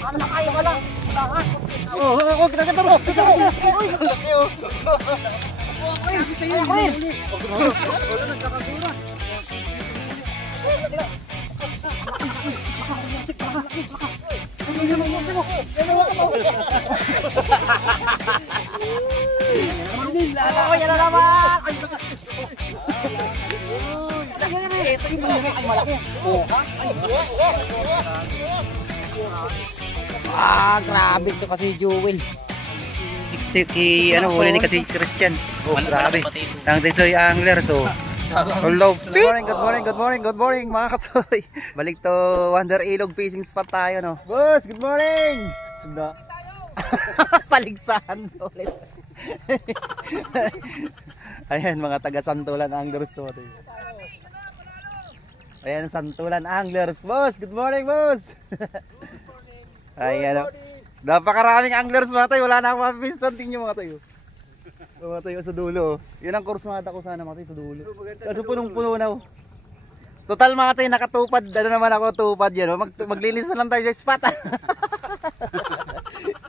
Ano na kayo ka lang? Kita mo. Uy, laki oh. Yan na naman! Ito yung mga ay malaki. Grabe ito kasi Jewel. Ano, huli ni kasi Christian. Grabe. Ang Tisoy Angler, so. Hello. Good morning mga katoy. Balik to Wonder Ilog fishing spot tayo, no. Boss, good morning. Paligsahan ulit. Ayan, mga taga Santulan Anglers to. Ayan, Santulan Anglers. Boss, good morning, boss. Ayan, napakaraming anglers mga tayo. Wala na akong mapistan. Tingnan mga tayo. Mga tayo sa dulo. Yun ang kursmata ko sana mga tayo sa dulo. Kaso punong-puno na. Total mga tayo nakatupad. Ano naman ako tupad yan. Maglinis na lang tayo sa spot.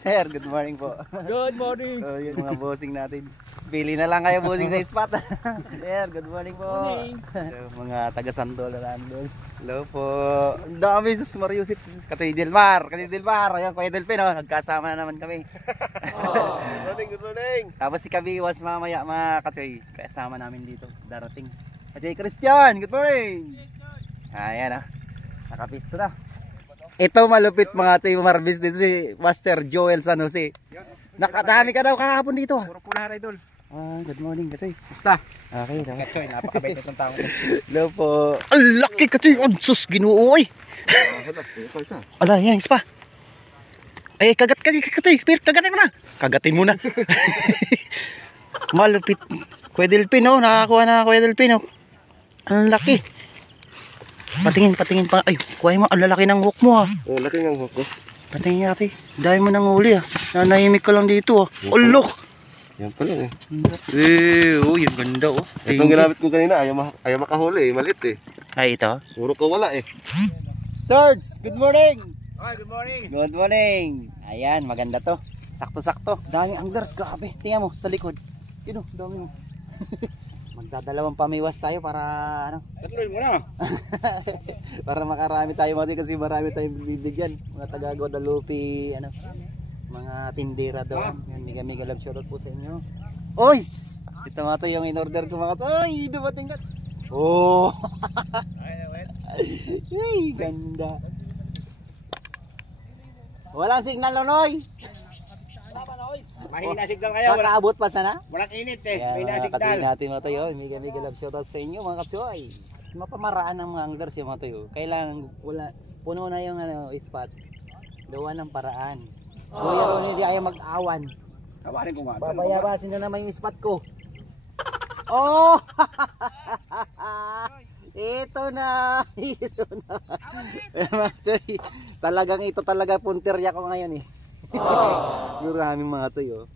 Sir, good morning po. Good morning. So, yun mga bossing natin. Pili na lang kayo bossing sa spot. Sir, good morning po. So, mga taga Sandola Landol. Hello po. Ang dami sus Mariusip. Katoy Delmar. Ayan, Kuya Delpin, oh. Nagkasama na naman kami. Good morning. Tapos si Kabiwas mamaya mga katoy. Kasama namin dito. Darating. Katoy Christian, good morning. Ayan, nakapisto na. Ito malupit mga katoy marbis dito si Master Joel San Jose. Nakadami ka daw kahapon dito. Puro pula idol. Good morning katoy. Basta. Okay, Katsoy, napakabait itong tao. hello po. Ang laki katoy. Sus, Ginoo oy. Ala, yan, ispa. Ay, katoy. Kagatin mo na. Kagatin mo na. Malupit. Kuya Delpin, oh. Nakakuha na Kuya Delpin, oh. Ang laki. Patingin pa. Ay, kuha mo. Ang lalaki ng hook mo, ha. Oh, laki ng hook ko. Patingin natin. Dahil mo nang huli, ha. Nanahimik ka lang dito, ha. Ulok. Yan pala eh. Yung ganda, oh. Itong ginamit ko kanina, ayaw makahuli eh. Maliit eh. Ay, ito. Puro ko wala eh. Sarge, good morning. Hi, good morning. Good morning. Ayan, maganda to. Sakto-sakto. Daming anglers, grabe. Tingnan mo sa likod. Yun, dami mo. Magdadalawang pamiwas tayo para ano? Tatloy mo na. Para makarami tayo mga kasi marami tayong bibigyan. Mga taga Guadalupe, ano? Mga tindera doon. Yan, mega love shoutout po sa inyo. Oy! Ito mga to yung in-order ko mga to. Ay, dumating ka. Oh! Ay, ganda. Walang signal, Nonoy. Mahina signal kayo. Makaabot pa sana? Walang init eh. Kaya Mahina signal. katingin natin mga tayo. Mega love shoutout sa inyo mga katsoy. Mapamaraan ng mga anglers yung mga tayo. Kailangan puno na yung spot. Gawa ng paraan. Kuya Ron, hindi ayaw mag-awan. Kabarin ko nga. Babayabasin na naman yung spot ko. Oh! Ito na. Talagang ito talaga punterya ko ngayon eh. Maraming mga tayo.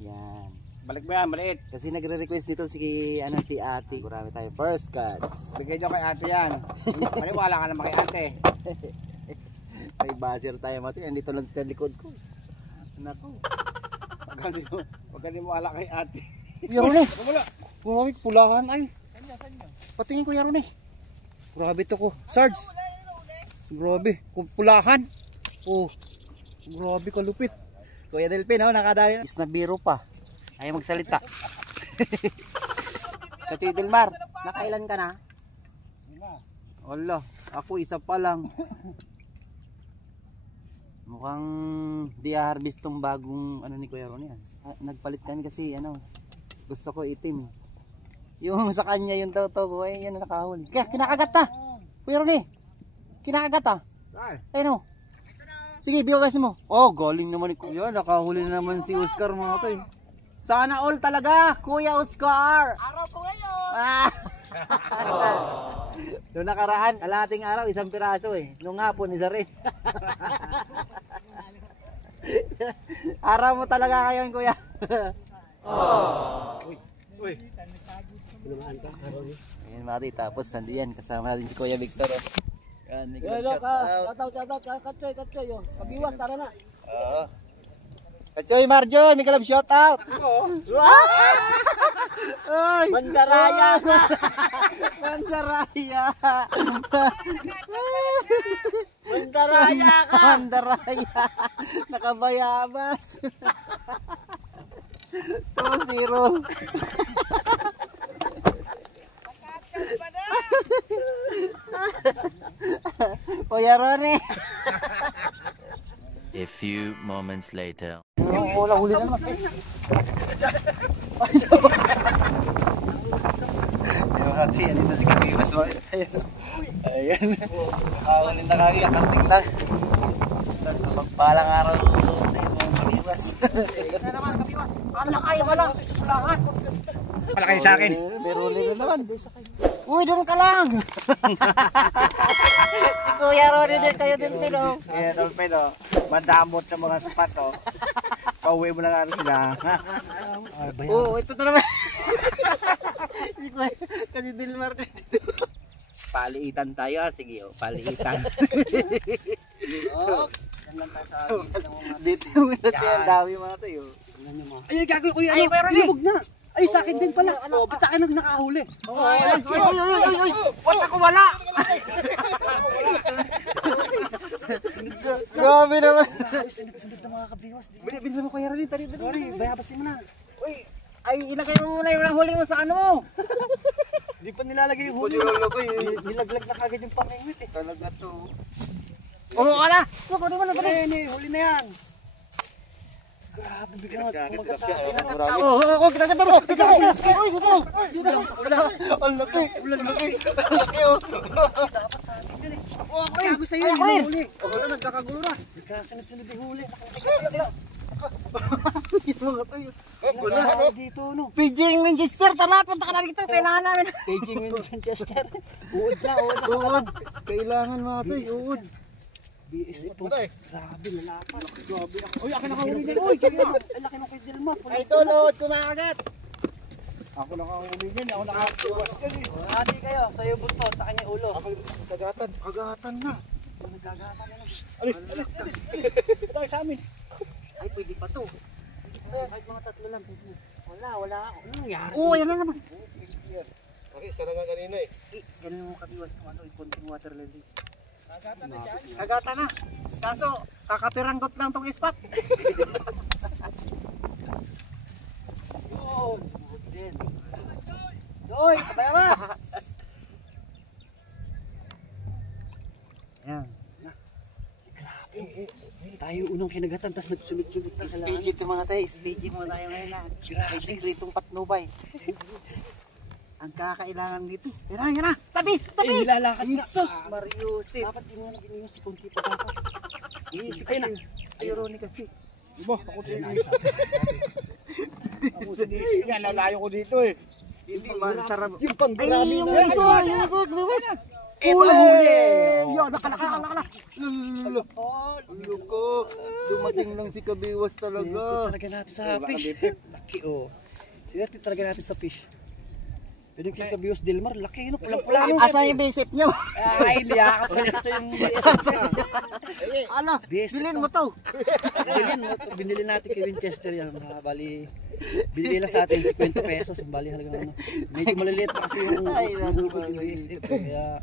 Yan. Balik mo yan, maliit. Kasi nagre-request dito si ate. Marami tayo first cuts. Bigay nyo kay ate yan. Maniwala ka naman kay ate. May buzzer tayo mati. Andito lang sa likod ko. Nako. Huwag ka maniwala kay ate. Yaron eh. Wala. Gumamit pulahan ay. Patingin ko yaron eh. Grabe to ko. Sarge. Grabe. Pulahan. Oh. Grabe kalupit. Kuya Delpin, nakadali na. Isnabiro pa. Ayaw magsalita. Kasi Delmar, nakailan ka na? Wala. Ako isa pa lang. Mukhang di harvest tong bagong ni Kuya Ron yan. Nagpalit kami kasi gusto ko itim. Yung sa kanya yung toto ko ay yan nakahuli. Kaya kinakagat ta. Kuya Ron kinakagat ta. Ayun o. Sige, biwagas mo. Oh, galing naman ni Kuya. Nakahuli na naman si Oscar mga to eh. Sana all talaga, Kuya Oscar. Araw ko ngayon. Noong nakaraan, kalahating araw, isang piraso eh. Noong hapon, isa rin. Araw mo talaga ngayon, Kuya. Uy. Ayan, Mati. Tapos, nandiyan. Kasama natin si Kuya Victor. Yan, may Hello shout ka. out. Katsoy. Kabiwas, tara na. Oo. Kachoy Marjoy, may kalab shout out. Ay! Mandaraya ka. Mandaraya. Mandaraya ka. Mandaraya. Nakabayabas. 2-0. Kuya Ronnie. A few moments later. Wala huli na naman. Yung hati, yan dito si Kabiwas. Ayan. Nakawalin na kami, kanting lang. Magpalang araw sa mga Kabiwas. Ito naman, kabiwas. Paano na kaya ka lang? Susulahan. Malaki sa akin. May huli na naman. Uy, doon ka lang. Si Kuya Ronnie din, kayo din pino. Kaya Dolphin, madamot sa mga sapato. Pauwi mo na nga sila. Oo, ito na naman. Si Kuya, kasi Dilmar din. Paliitan tayo. Sige, paliitan. Dito yung dati ang dami mga tayo. Ay, gagawin ko yan. Ay, libog na. Ay, sa akin din pala. Ba't sa akin nakahuli? Ay. Ba't ako wala? Grabe naman. Sunod na mga kabiwas. Bilisan mo Kuya Ronnie, tari. Sorry, bayabasin mo na. Uy, ay ilagay mo muna yung huli mo sa ano. Hindi pa nilalagay yung huli. Nilaglag na kagad yung pangingwit eh. Talaga to. Oo, ka na! Kunin mo na, huli na yan. Grabe, bigyan mo. Oo, kinagat mo. Uy, dito. Ang laki. Ang laki. Dapat sa atin yun eh. Oo, ako gago sa'yo, yung huli. Wala, nagkakagulo na. Nagkasunod-sunod yung huli. Yung mga tayo. Wala dito, no? Pidging Winchester, tara, punta ka na rito. Kailangan namin. Paging yung Manchester. Uod na. Uod. Kailangan mga tayo, uod. BS pa to. Grabe, lalapat. Grabe ako. Uy, akin nakahuli na. Uy, kaya. Ay, laki ng kay Dilma. Ay, tulod, kumakagat. Ako nakahuli niyan. Ako nakahuli. Hati kayo. Sa'yo buntot, sa kanya ulo. Ako yung kagatan. Kagatan na. Nagagatan na. Alis. Ito ay sa amin. Ay, pwede pa to. Kahit mga tatlo lang. Wala ako. Anong nangyari? Oo, yan na naman. Okay, sana nga kanina eh. Ganun mo kabiwas ng ano, konting water lily. Kagatan na. Kaso, kakapiranggot lang tong spot. Yun. Din. Doy, kabaya ba? Yan. Grabe. Tayo unang kinagatan, tapos nagsunod-sunod na SPG ito mga tayo. SPG mo tayo ngayon na. May sikretong patnubay. Ang kakailangan dito. Yan na. Tabi! Eh, lalakad na. Jesus! Mariusip. Dapat di mo na giniwas si Kunti pa dapat. Iisip kayo na. Ay, Ronnie kasi. Diba? Ako sinisip. Yan, lalayo ko dito eh. Hindi, masarap. Yung panggrabe Ay, yung na. uso! Yung uso! Lumas! Huli! Yo, nakala. Lululu. Oh, Luko. Dumating lang si Kabiwas talaga. talaga natin sa fish. Laki oh. Sinati talaga natin sa fish. Pwede ko sa Bios Dilmar, laki no, pulang-pula no. Asa yung basic nyo? Ay, hindi ako pa nito yung BS. Ano? Bilhin mo to. Binili natin kay Winchester yan. Bali, binili lang sa atin 50 pesos. Bali halagang ano. Medyo maliliit pa kasi yung BSF. Kaya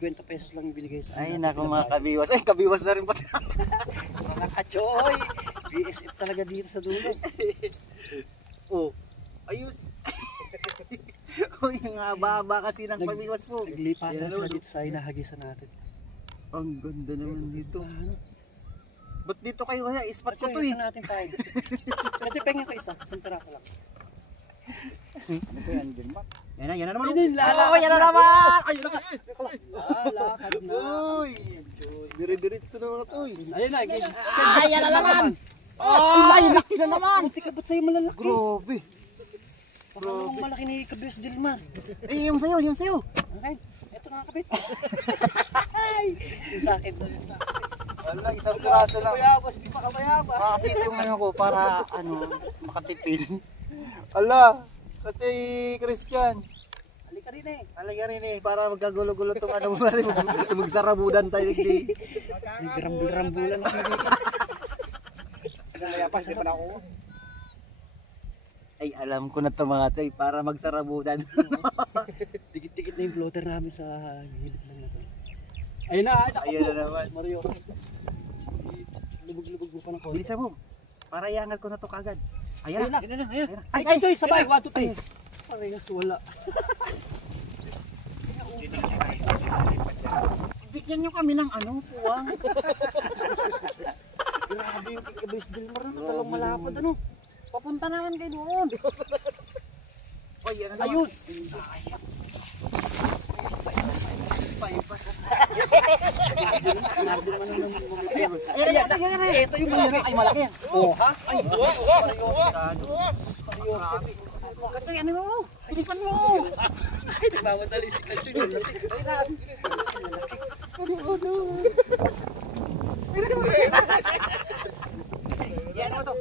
50 pesos lang yung binigay sa Ay, naku mga Kabiwas. Ay, Kabiwas na rin pati. mga kachoy. BSF talaga dito sa dulo. Oh, ayos. Uy, yung haba-haba kasi ng Kabiwas po. Naglipatan sila dito sa inahagisan natin. Ang ganda naman dito. Ba't dito kayo kaya? Ispat ko to Kachoy, eh. isa natin pain. Kachoy, pengen ko isa. Santara ko lang. Yan na naman. Lalakad Oh, yan na naman. Ayun na. Lalakad na. Uy, dire-diretso na mga to eh. Ayun na, guys. Ay, yan na naman. Ay, laki na naman. Hindi ka ba't sa'yo malalaki? Grabe. Baka namang malaki ni Kabios Dilmar. Eh, yung sayo, yung sayo. Okay, eto nga kapit. Yung sa akin to, yung sa akin. Wala, isang piraso lang. Kabayabas, di pa kabayabas. Makakit yung ano ko para makatipid. Ala, kasi Christian. Halika Halika rin eh, para magkagulo-gulo itong ano mo rin. Magsarabudan tayo hindi. May garambul-rambulan ako dito. Kaya pa, hindi pa na ako. Ay, alam ko na ito mga toy, para magsarabudan. Dikit-dikit na yung floater namin sa gilid lang na to. Ayun na, Ayun na naman. Mario. Lubog-lubog mo pa ng konti. Bilisan mo. Para iangat ko na ito kagad. Ayan na. Ayan. Ay, Joy, sabay. 1, 2, 3. Parehas wala. Bigyan nyo kami ng ano, puwang. Grabe yung kikabase-bill mo rin. Talang malapad, ano? Papunta naman kayo doon. Oy, yan na naman. Ayun. Ito yung malaki. Ay, malaki yan. Oh, ha? Ay, Kasi ano mo? Bilisan mo. Ay, nagmamadali si Kachoy. Yan mo to.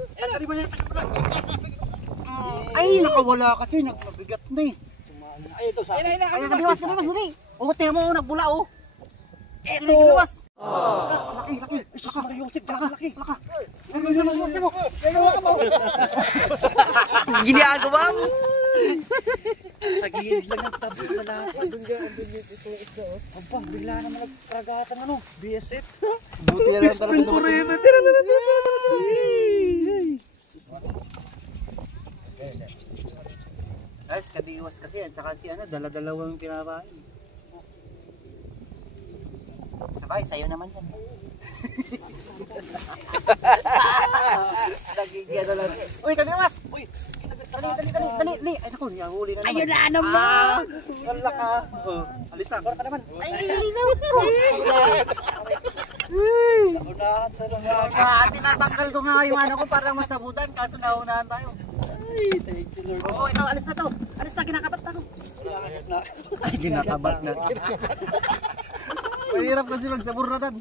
Ay, nakawala ka siya. Nabigat na eh. Ay, ito sa akin. Ay, kabiwas, dali. O, tingnan mo, nagbula oh. Ito. Kabiwas. Laki. Sus, Mario Joseph, laki. Ginagawa mo. Sa gilid lang ng tablet na lahat. Aba, bigla naman nagkaragatan ano, BSF. Buti na lang talaga naman. Guys, kabiwas kasi yan. Tsaka si ano, dala-dalawang pinapain. Sabay, sa'yo naman yan. Nagigyan na lang. Uy, kabiwas! Uy! Dali! Ay, naku, niyahuli na naman. Ayun na naman! Wala ka. Oh, alis na. Para ka naman. Ay, Unahan sa naman. tinatanggal ko nga yung ano ko para masabutan. Kaso naunahan tayo. Ay, thank you Lord. Oo, ito, alis na to. Alis na, kinakabat na ako. Ay, kinakabat na. Mahirap kasi magsabur na dan.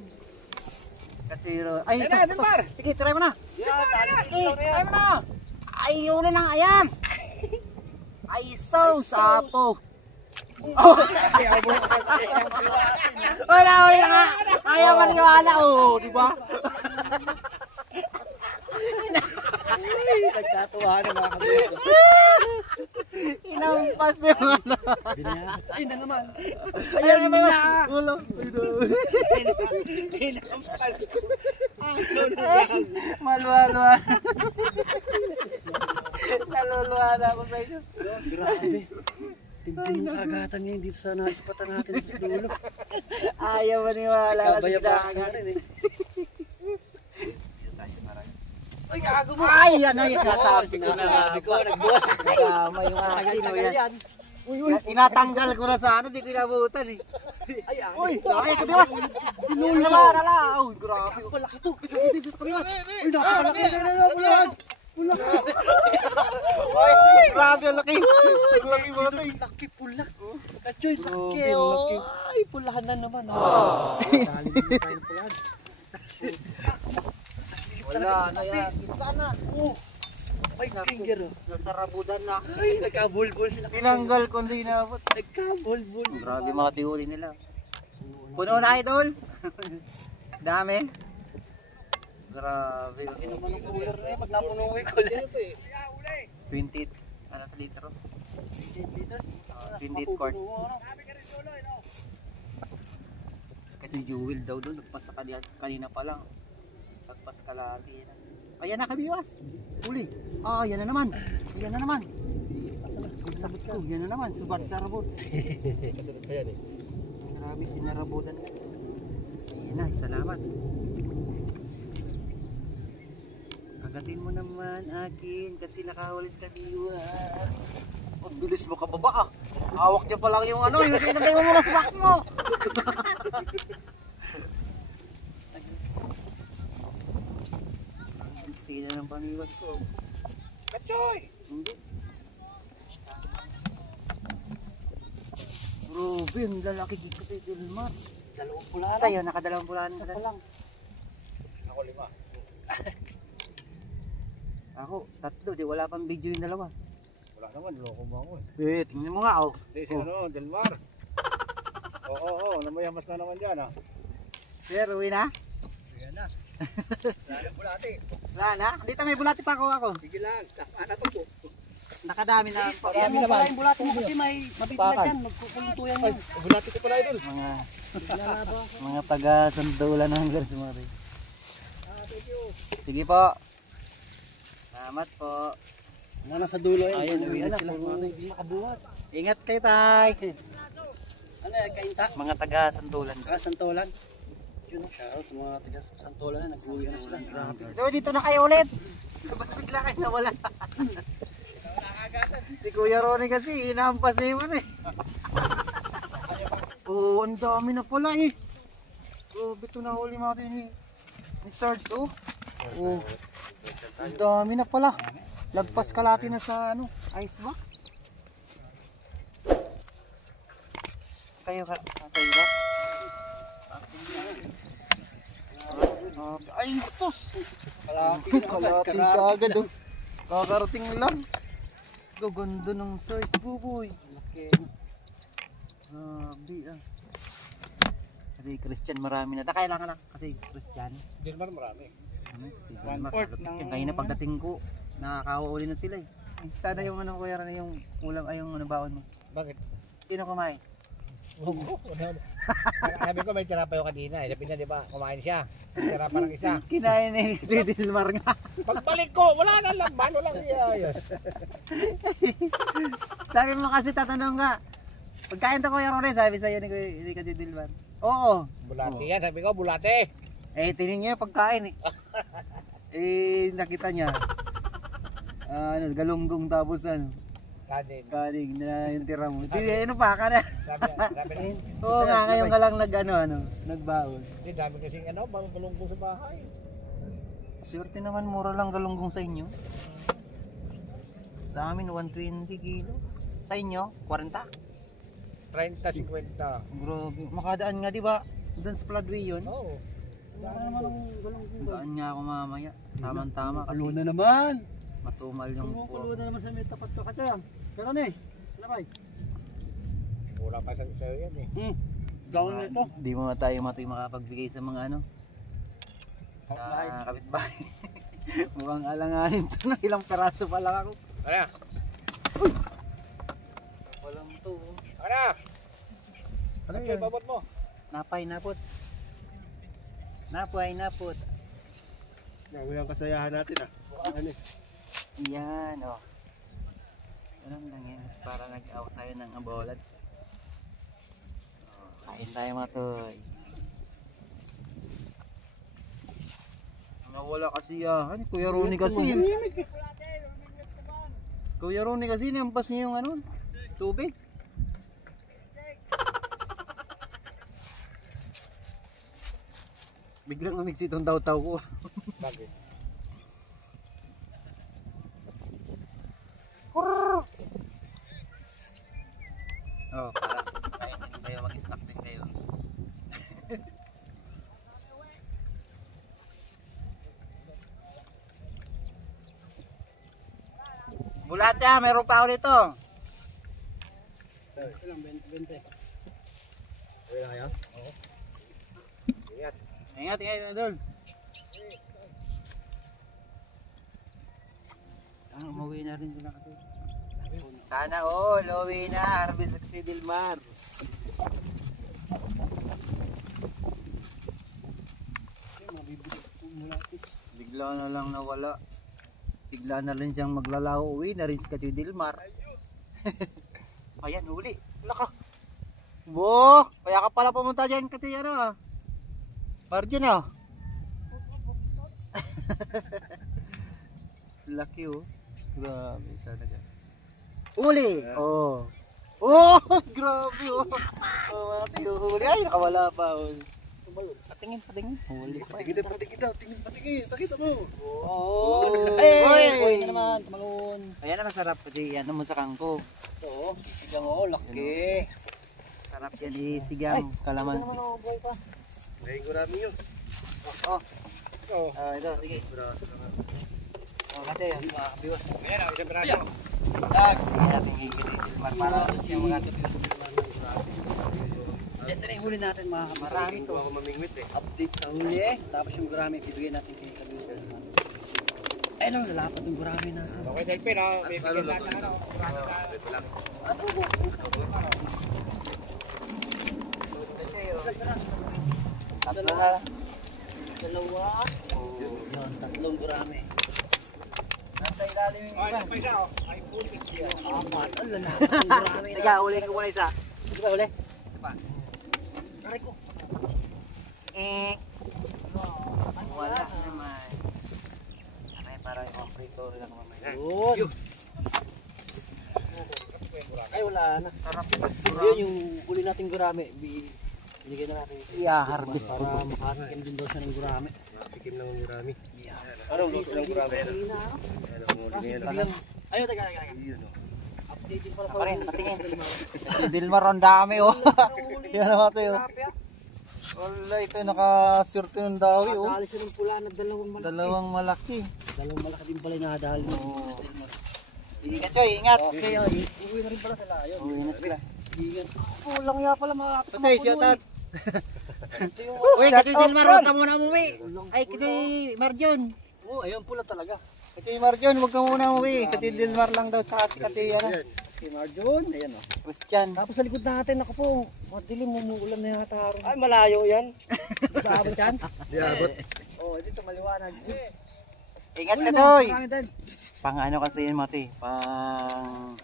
Kasi, ay, ito. Sige, try mo na. Sige, try mo na. Ay, yun na ayan. Ay, so, sapo. Oh. Wala nga. Ayaw maniwala, oh, di ba? Nagtatuwa na mga kabisa. Inampas yung ano. Ay, na naman. Ayan na. Ulo. Inampas ko. Malwa. Naluluha na ako sa inyo. Grabe. Timplin yung kagatan ngayon dito sa naispatan natin sa dulo. Ayaw maniwala kasi Kabayabasa kinakagat. rin eh. Ay, gago mo. Ay, yan na yung sinasabi ko na. Sinasabi ko, nagbuwas. Kasama yung akin. Tagal-tagal yan. Tinatanggal ko na sa ano, di kinabutan eh. Ay, Uy, ay, kabiwas. Nala. Uy, grabe. palaki to. Kasi dito kabiwas. Uy, napakalaki na. Uy, grabe ang laki. Laki mo laki. Laki pula. Kachoy, laki. Grabe, Oh. laki. Ay, pulahan na naman. Dali din tayo pulahan. Wala na yan. Sana. Ay, finger. Nasarabudan na. Ay, nagkabulbul sila. Tinanggal ko hindi inabot. Nagkabulbul. Grabe mga tihuli nila. Puno na idol. Dami. Grabe. Laki naman ang cooler na yun. Pag napunuwi ko ulit. 20 ano to litro? 28 quart. Kasi Jewel daw doon nagpas kanina pa lang. Nagpas ka lagi. Ayan na kabiwas. Huli. Ah, yan na naman. Yan na naman. Sabot ko. Yan na naman. Subat sa rabot. Grabe sinarabotan ka. Ayan na. Salamat. Agatin mo naman akin kasi nakawalis ka biwas. Ang bilis mo kababa ah. Hawak niya pa lang yung ano. Yung tinagay mo muna sa box mo. Sina ng paniwas ko. Kachoy! Hindi. Grabe, ang lalaki dito kay Dilmar. Dalawang pulahan. Sa'yo, nakadalawang pulaan Isa ka pa lang. Ako 5. Ako, 3. Di wala pang video yung dalawa. Wala Wala naman, loko mo ako eh. Eh, tingnan mo nga, oh. Hindi, si ano, Delmar. Oo, namayamas na naman dyan, ah. Sir, uwi na? Ayan na. Lalo po natin. Wala na? Dito may bulati pa ako. Sige lang. Tama na to po. Nakadami na. Marami naman. Yung bulati mo kasi may mabibila dyan. Magkukulutuyan mo. Bulati ko pala idol. Mga taga Sandolan ng Hanggang sa mga rin. Thank you. Sige po. Salamat po. Wala na sa dulo eh. Ayun, uwi na sila. sila. Hindi makabuhat. Ingat kayo, tay. Ano yan, kainta? Mga taga Sandolan. Taga Santolan. Yun, shoutout sa mga taga Santolan na nag-uwi na sila. Grabe. So, dito na kayo ulit. Ba't bigla kayo nawala? Si Kuya Ronnie kasi, inahampas eh mo eh. Oo, ang dami na pala eh. Grabe ito na huli mga ni Sarge, oh. Oo. Ang dami na pala. Lagpas kalati na sa ano, icebox. Kayo ka, kayo ba? Ay, sus! Kalati ka agad, oh. Kakarating lang. Gaganda ng size, buboy. Laki. Grabe ah. Kasi Christian marami na. Kailangan na kasi Christian. Delmar marami. Si One Delmar, fourth pagdating- ng- Kanina pagdating ko, nakakauli na sila eh. Sana yung ano kuya na yung ulam ay yung ano baon mo. Bakit? Sino kumain? Sabi ko may tira pa yung kanina eh. Sabi niya di ba, kumain siya. May tira pa ng isa. Kinain ni si Dilmar nga. Pagbalik ko, wala na laman, walang iyayos. Sabi mo kasi tatanong ka. Pagkain to kuya Ronnie, sabi sa'yo ni Kuya Dilmar. Oo. Bulate yan, sabi ko, bulate. Eh, tinin niya yung pagkain eh. Eh, nakita niya. Ano, galunggong tapos ano, Kanin. kaning na yung tira mo. Ano pa ka na? Sabi na, Oo nga, ngayon ka lang nagbaon. hindi, dami kasing ano, bang galunggong sa bahay. Swerte naman, mura lang galunggong sa inyo. Sa amin, 120 kilo. Sa inyo, 40? 30, 50. Grabe, makadaan nga di ba? Doon sa Floodway yun. Oo. Wala naman ang galong-galong. Daan nga ako mamaya. Tama-tama kasi Kulo na naman. matumal yung Kulo na naman sa may tapat ko. Kaya, pero ne, labay. Wala pa sa sa'yo yan eh. Gawin na ito. Di mo nga tayo makapagbigay sa mga ano. Sa kapitbahay. Mukhang alanganin to na ilang peraso pa lang ako. Ano? Walang to. Ano? Ano Okay, babot mo. Napay napot. Napay napot. Gawin ang kasayahan natin ah. Ano eh? Yan oh. Ganun lang yan. Para nag-out tayo ng abolads. Oh, kain tayo mga toy. Nawala kasi yan. Kuya Ronnie kasi. Kuya Ronnie kasi nampas niya yung ano, tubig. Biglang umigsi itong taw-taw ko. Bakit? Oh, para kain din kayo, mag-snack din kayo. Bulate ah, mayroon pa ako dito. Ito lang, 20. Okay lang kayo? Oo. Ingat. Ingat, Idol. Umuwi na rin sila kasi. Sana all, uwi na, harvest si Dilmar. Bigla na lang nawala. Bigla na rin siyang maglalaho, uwi na rin si Kati Dilmar. Ayan, huli. Wala ka. Bo, kaya ka pala pumunta dyan Kati ano ah. Margin ah. Laki oh. Grabe talaga. Uli! Oh. Oh, grabe oh. Oh, kasi huli. Ay, nakawala pa oh. Patingin. Huli pa. Patingin daw. Pakita mo. Oo. Oy! Kuya na naman, tumalon. Ayan na masarap kasi yan mo sa kangko. Oo, sigang oo, laki. Sarap yan sigang kalamansi. Buhay pa. Ngayon ko namin yun. Oh, Oo. ito sige. Oh, kasi mga viewers. Ayan, isang piraso. Hindi natin higit para siya mga Ito na yung huli natin mga kamasay. marami to. Update sa huli tapos yung gurami ibigay natin kay Kalusa naman. Ay lang, lalapat yung gurami natin. Okay, Delpin, may bigyan natin ano. Tatlo na. Dalawa. Yun, tatlong gurami. Nasa ilalim yung iba. Ay, putik siya. Apat, ang lalapat yung gurami natin. Teka, uli ko muna isa. Di ba uli? Pa. Aray ko. Wala naman. Aray, parang yung prito lang mamaya. Yun. Ay wala na. Sarap. Yun yung huli nating gurami. Binigay na natin. I-harvest ko Para to. makatikim din daw siya ng gurami. Tikim lang ng gurami. Anong gusto ng gurami? Ayun, teka. Update din pala sa Pare, huli. nakatingin. Si Dilmar, ang dami oh. Yan naman ito yun. Wala, ito nakaswerte ng dawi oh. Nadali siya ng pula na dalawang malaki. Dalawang malaki. Dalawang malaki din pala yung nadali. Oo. Ingat Choy, ingat. Okay, uwi na rin pala sila. Ayun. Uwi na sila. Ingat. Kulang nga pala mga Choy, shout out. Ito yung... Uy, kasi Dilmar, huwag ka muna umuwi. Ay, kasi Marjon. Oh, ayun pula talaga. Kasi Marjon, huwag ka muna umuwi. Kasi Dilmar lang daw sa kasi ano. Si Marjon, ayan o. Christian. Tapos sa likod natin, ako po, madilim, umuulan na yata haron. Ay, malayo yan. Sa abot yan? Di abot. Oo, dito maliwanag. Ingat ka Choy. Marami din. Pang ano kasi yun Mati, pang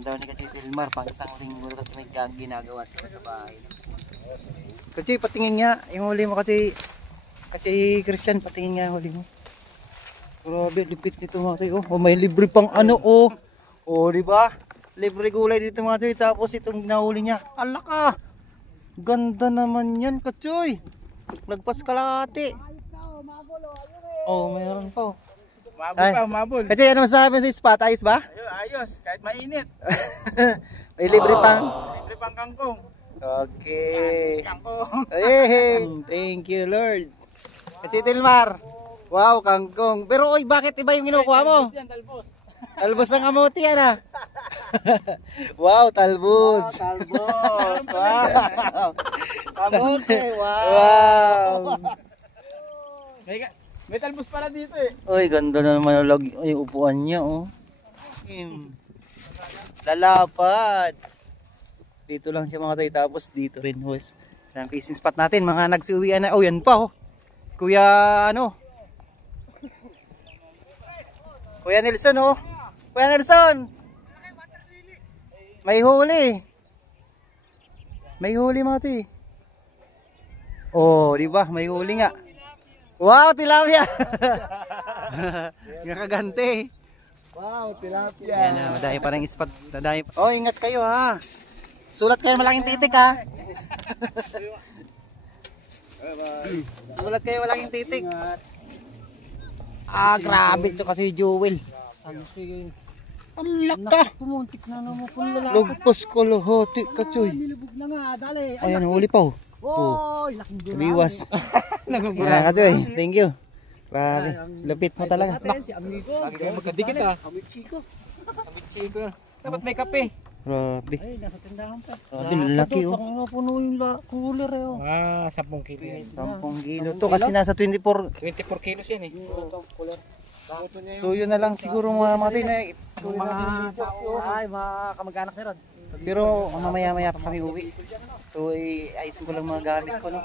daw ni kasi Dilmar, pang isang linggo kasi may ginagawa sila sa bahay. Kasi patingin nga, yung huli mo kasi Christian, patingin nga yung huli mo. Grabe, lipit nito Mati, oh. Oh, may libre pang ano, oh. Oh, di ba? Libre gulay dito Mati, tapos itong nahuli niya, alaka! Ganda naman yan, Kachoy. Lagpas kalahati. Oh, mayroon pa. Umabol. Kasi ano masasabi sa spot? Ayos ba? Ayos, kahit mainit. May libre pang. Libre pang kangkong. Okay. Kangkong. Hey, thank you Lord. Kasi Dilmar. Wow, kangkong. Pero oy, bakit iba yung kinukuha mo? Talbos ng kamuti yan ah. Wow, talbos. Talbos. Wow. Kamote, wow. Wow. May talbos pala dito eh. Uy, ganda na naman yung upuan niya oh. Lalapad. Dito lang siya mga tayo, tapos dito rin host. Ang fishing spot natin, mga nagsiuwian na. Oh, yan pa oh. Kuya ano? Kuya Nelson oh. Kuya Nelson. May huli. May huli mga tayo. Oh, di ba? May huli nga. Wow, tilapia. Nakagante. Wow, tilapia. Yan na, madami pa rin spot. Madami. Oh, ingat kayo ha. Sulat kayo malaking titik ha. Sulat kayo malaking titik. Ah, grabe ito kasi Jewel. Samsung. Ang laka. Pumuntik na naman kung lalaki. Lugpos ko lohoti kachoy. Nilubog na nga, dali. Ayan, huli pa oh. Oy, laking gurami. Biwas. Ayan kachoy, thank you. Grabe, lupit mo talaga. Si amigo. magkadikit ah. Amit Chico. Dapat may kape. Grabe. Ay, nasa tindahan pa. Grabe, laki oh. Baka puno yung cooler eh. Oh. 10 kilo yan. 10 kilo to kasi nasa 24. 24 kilos yan eh. So yun na lang siguro mga mati na Ay, mga kamag-anak ni Rod. pero mamaya-maya pa kami uwi. So ayos ko lang mga gamit ko no.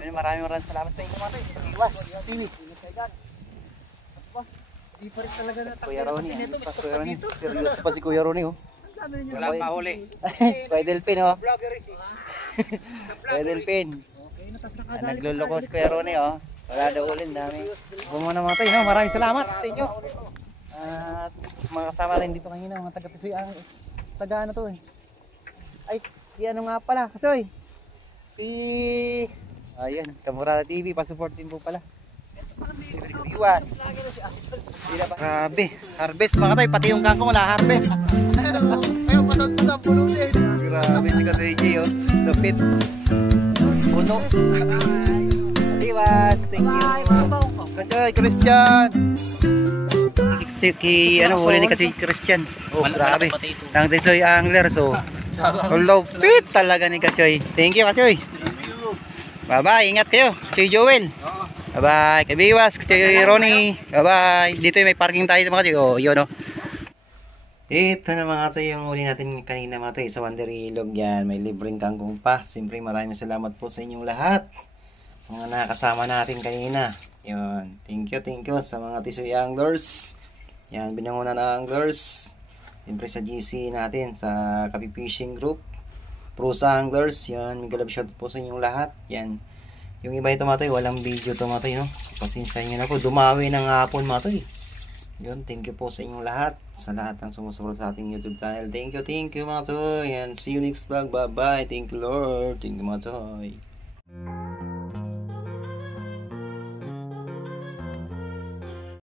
Maraming salamat sa inyo mga tayo. Iwas TV. Di pa rin talaga na Kuya Ronnie. Kuya Ronnie. Seryoso pa si Kuya Ronnie oh. Wala pa huli. Kuya Delpin oh. Kuya Delpin. Okay, natas na kadali. Nagloloko si Kuya Ronnie oh. Wala daw ulin, dami. Huwag mo na mga tayo no. Maraming salamat sa inyo. At mga kasama rin dito kanina mga taga-Tisoy. Taga ano to eh. Ay, si ano nga pala, Kasoy. Si ayan, Kamurada TV, pa-support din po pala. Iwas. Grabe, harvest mga tayo, pati yung kangkong wala harvest. Ayun, pasad-pasad puno din. Grabe si Kasoy J oh, lupit. Puno. Iwas, thank you. Kasoy, Christian. ano, huli ni kasi Christian. Oh, grabe. Ang Tisoy Angler, so. Lupit talaga ni Kachoy. Thank you, Kachoy. Bye-bye, ingat kayo. Si Joel. Bye-bye. Kay Biwas, kay Ronnie. Bye-bye. Dito may parking tayo mga Kachoy. Oh, yun oh. Ito na mga Kachoy, yung huli natin kanina mga Kachoy sa Wonder Ilog yan. May libreng kangkong pa. Siyempre maraming salamat po sa inyong lahat. Sa mga nakasama natin kanina. Yun. Thank you sa mga Tisoy Anglers. Yan, binangunan na anglers. Siyempre sa GC natin, sa Copy Fishing Group. Prusa Anglers, yan. May galab shot po sa inyong lahat. Yan. Yung iba ito mga Toy, walang video ito mga Toy, no? Pasensya nyo na po. Dumawi ng hapon mga Toy. Yun, thank you po sa inyong lahat. Sa lahat ng sumusuporta sa ating YouTube channel. Thank you mga Toy. And see you next vlog. Bye bye. Thank you Lord. Thank you mga Toy.